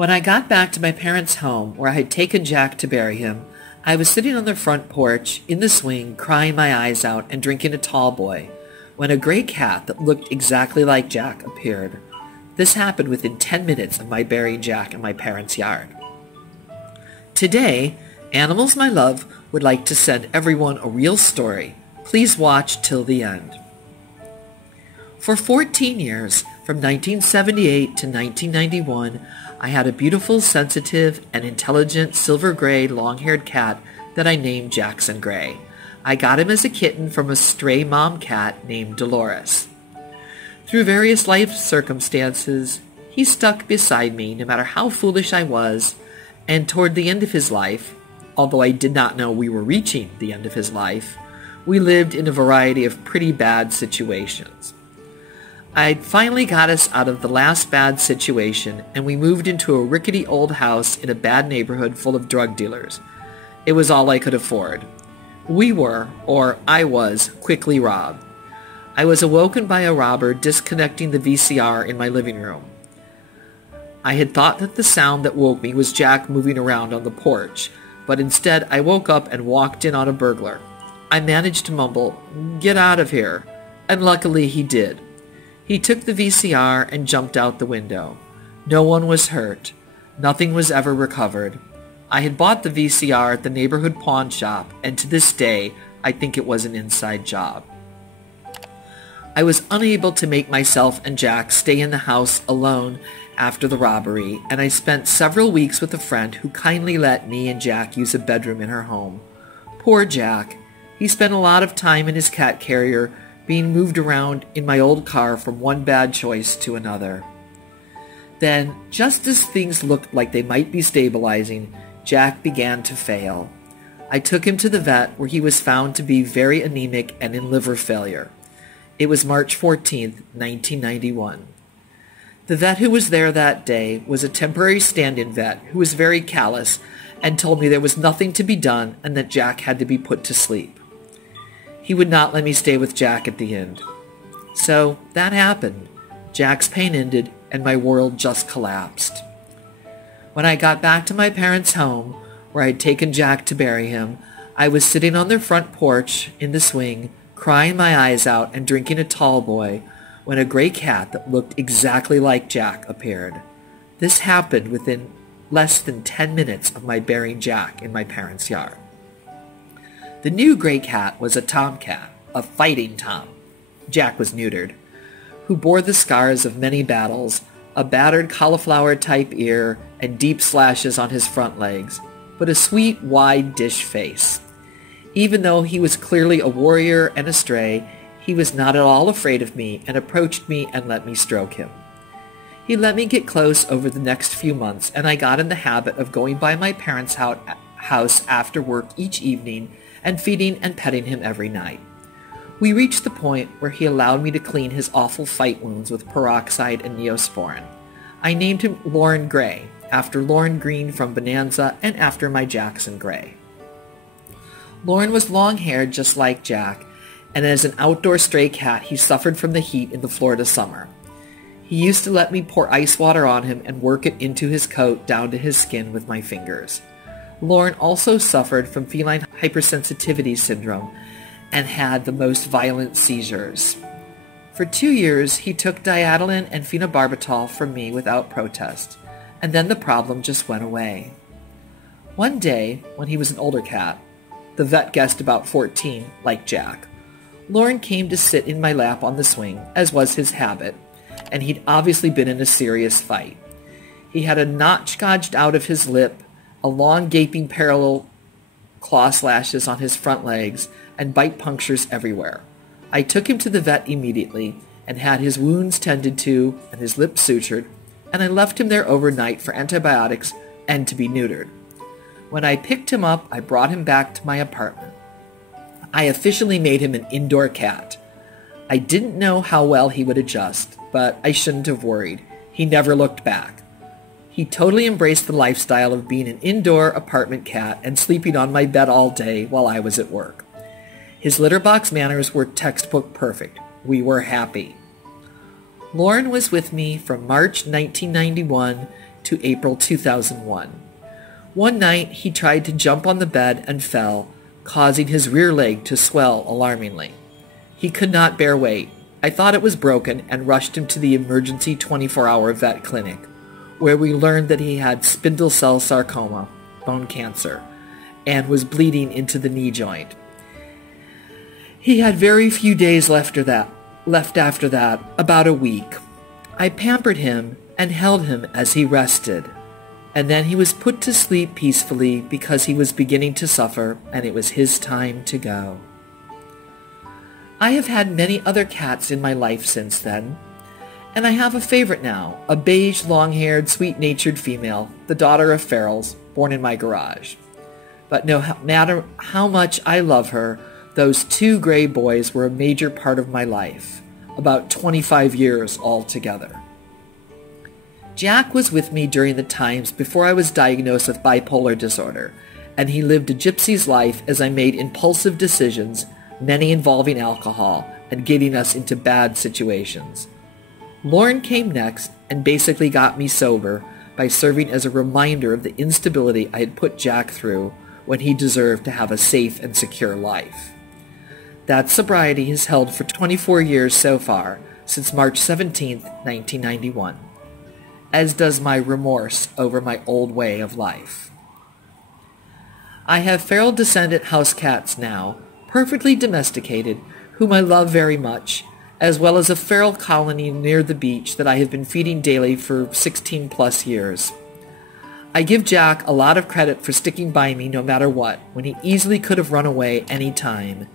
When I got back to my parents' home, where I had taken Jack to bury him, I was sitting on the front porch, in the swing, crying my eyes out and drinking a tall boy, when a gray cat that looked exactly like Jack appeared. This happened within 10 minutes of my burying Jack in my parents' yard. Today, Animals My Love would like to send everyone a real story. Please watch till the end. For 14 years, from 1978 to 1991, I had a beautiful, sensitive, and intelligent silver-gray, long-haired cat that I named Jackson Gray. I got him as a kitten from a stray mom cat named Dolores. Through various life circumstances, he stuck beside me no matter how foolish I was, and toward the end of his life, although I did not know we were reaching the end of his life, we lived in a variety of pretty bad situations. I'd finally got us out of the last bad situation, and we moved into a rickety old house in a bad neighborhood full of drug dealers. It was all I could afford. We were, or I was, quickly robbed. I was awoken by a robber disconnecting the VCR in my living room. I had thought that the sound that woke me was Jack moving around on the porch, but instead I woke up and walked in on a burglar. I managed to mumble, "Get out of here," and luckily he did. He took the VCR and jumped out the window. No one was hurt. Nothing was ever recovered. I had bought the VCR at the neighborhood pawn shop, and to this day, I think it was an inside job. I was unable to make myself and Jack stay in the house alone after the robbery, and I spent several weeks with a friend who kindly let me and Jack use a bedroom in her home. Poor Jack. He spent a lot of time in his cat carrier, being moved around in my old car from one bad choice to another. Then, just as things looked like they might be stabilizing, Jack began to fail. I took him to the vet, where he was found to be very anemic and in liver failure. It was March 14th, 1991. The vet who was there that day was a temporary stand-in vet who was very callous and told me there was nothing to be done and that Jack had to be put to sleep. He would not let me stay with Jack at the end. So that happened. Jack's pain ended and my world just collapsed. When I got back to my parents' home, where I had taken Jack to bury him, I was sitting on their front porch in the swing, crying my eyes out and drinking a tall boy, when a gray cat that looked exactly like Jack appeared. This happened within less than 10 minutes of my burying Jack in my parents' yard. The new gray cat was a tomcat, a fighting tom. Jack was neutered, who bore the scars of many battles, a battered cauliflower-type ear, and deep slashes on his front legs, but a sweet, wide dish face. Even though he was clearly a warrior and a stray, he was not at all afraid of me and approached me and let me stroke him. He let me get close over the next few months, and I got in the habit of going by my parents' house after work each evening and feeding and petting him every night. We reached the point where he allowed me to clean his awful fight wounds with peroxide and neosporin. I named him Lauren Gray, after Lauren Green from Bonanza and after my Jackson Gray. Lauren was long-haired just like Jack, and as an outdoor stray cat he suffered from the heat in the Florida summer. He used to let me pour ice water on him and work it into his coat down to his skin with my fingers. Lauren also suffered from feline hypersensitivity syndrome and had the most violent seizures. For 2 years, he took Diadolin and phenobarbital from me without protest, and then the problem just went away. One day, when he was an older cat, the vet guessed about 14, like Jack, Lauren came to sit in my lap on the swing, as was his habit, and he'd obviously been in a serious fight. He had a notch gouged out of his lip, a long gaping parallel claw slashes on his front legs, and bite punctures everywhere. I took him to the vet immediately and had his wounds tended to and his lips sutured, and I left him there overnight for antibiotics and to be neutered. When I picked him up, I brought him back to my apartment. I officially made him an indoor cat. I didn't know how well he would adjust, but I shouldn't have worried. He never looked back. He totally embraced the lifestyle of being an indoor apartment cat and sleeping on my bed all day while I was at work. His litter box manners were textbook perfect. We were happy. Lauren was with me from March 1991 to April 2001. One night he tried to jump on the bed and fell, causing his rear leg to swell alarmingly. He could not bear weight. I thought it was broken and rushed him to the emergency 24-hour vet clinic, where we learned that he had spindle cell sarcoma, bone cancer, and was bleeding into the knee joint. He had very few days left after that, about a week. I pampered him and held him as he rested, and then he was put to sleep peacefully because he was beginning to suffer and it was his time to go. I have had many other cats in my life since then, and I have a favorite now, a beige, long-haired, sweet-natured female, the daughter of ferals, born in my garage. But no matter how much I love her, those two gray boys were a major part of my life, about 25 years altogether. Jack was with me during the times before I was diagnosed with bipolar disorder, and he lived a gypsy's life as I made impulsive decisions, many involving alcohol, and getting us into bad situations. Lauren came next and basically got me sober by serving as a reminder of the instability I had put Jack through when he deserved to have a safe and secure life. That sobriety has held for 24 years so far, since March 17, 1991, as does my remorse over my old way of life. I have feral descendant house cats now, perfectly domesticated, whom I love very much, as well as a feral colony near the beach that I have been feeding daily for 16 plus years. I give Jack a lot of credit for sticking by me no matter what, when he easily could have run away any time.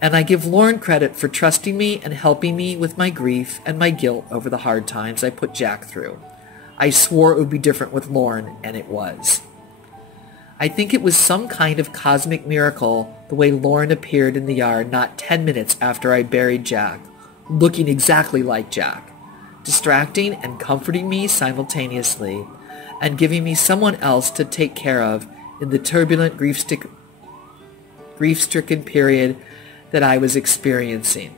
And I give Lauren credit for trusting me and helping me with my grief and my guilt over the hard times I put Jack through. I swore it would be different with Lauren, and it was. I think it was some kind of cosmic miracle the way Lauren appeared in the yard not 10 minutes after I buried Jack, looking exactly like Jack, distracting and comforting me simultaneously, and giving me someone else to take care of in the turbulent grief-stricken period that I was experiencing.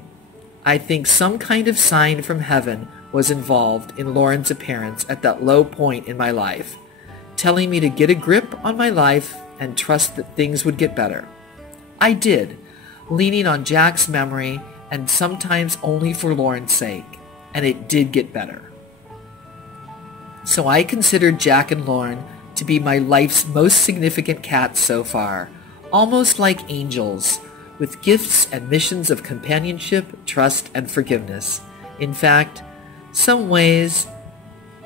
I think some kind of sign from heaven was involved in Lauren's appearance at that low point in my life, telling me to get a grip on my life and trust that things would get better. I did, leaning on Jack's memory and sometimes only for Lauren's sake, and it did get better. So I considered Jack and Lauren to be my life's most significant cats so far, almost like angels, with gifts and missions of companionship, trust, and forgiveness. In fact, some ways,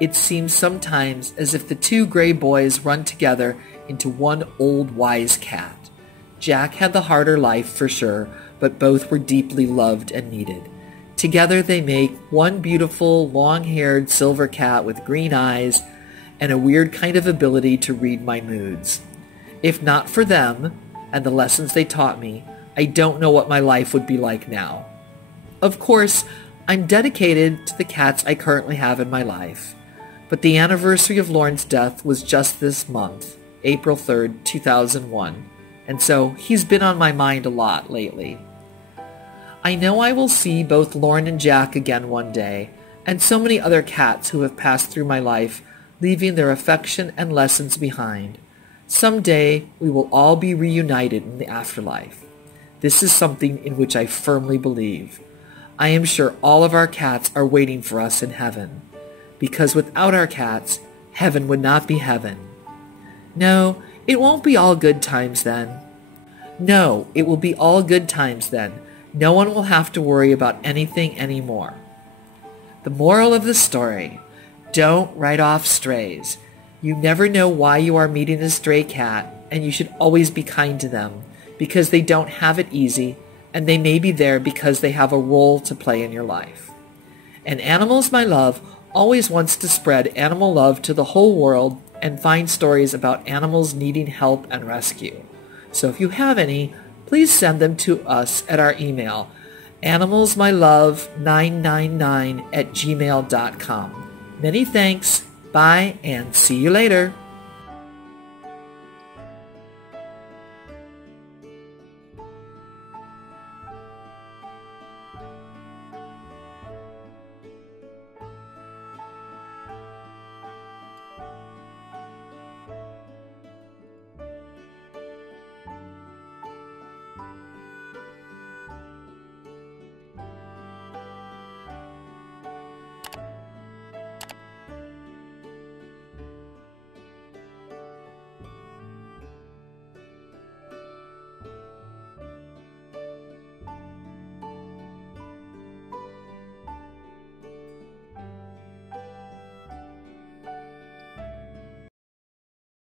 it seems sometimes as if the two gray boys run together into one old wise cat. Jack had the harder life for sure, but both were deeply loved and needed. Together they make one beautiful, long-haired silver cat with green eyes and a weird kind of ability to read my moods. If not for them and the lessons they taught me, I don't know what my life would be like now. Of course, I'm dedicated to the cats I currently have in my life. But the anniversary of Lauren's death was just this month, April 3rd, 2001, and so he's been on my mind a lot lately. I know I will see both Lauren and Jack again one day, and so many other cats who have passed through my life, leaving their affection and lessons behind. Someday we will all be reunited in the afterlife. This is something in which I firmly believe. I am sure all of our cats are waiting for us in heaven, because without our cats, heaven would not be heaven. No, it won't be all good times then. No, it will be all good times then. No one will have to worry about anything anymore. The moral of the story: don't write off strays. You never know why you are meeting a stray cat, and you should always be kind to them, because they don't have it easy, and they may be there because they have a role to play in your life. And Animals My Love always wants to spread animal love to the whole world and find stories about animals needing help and rescue. So if you have any, please send them to us at our email, animalsmylove999@gmail.com. Many thanks, bye, and see you later.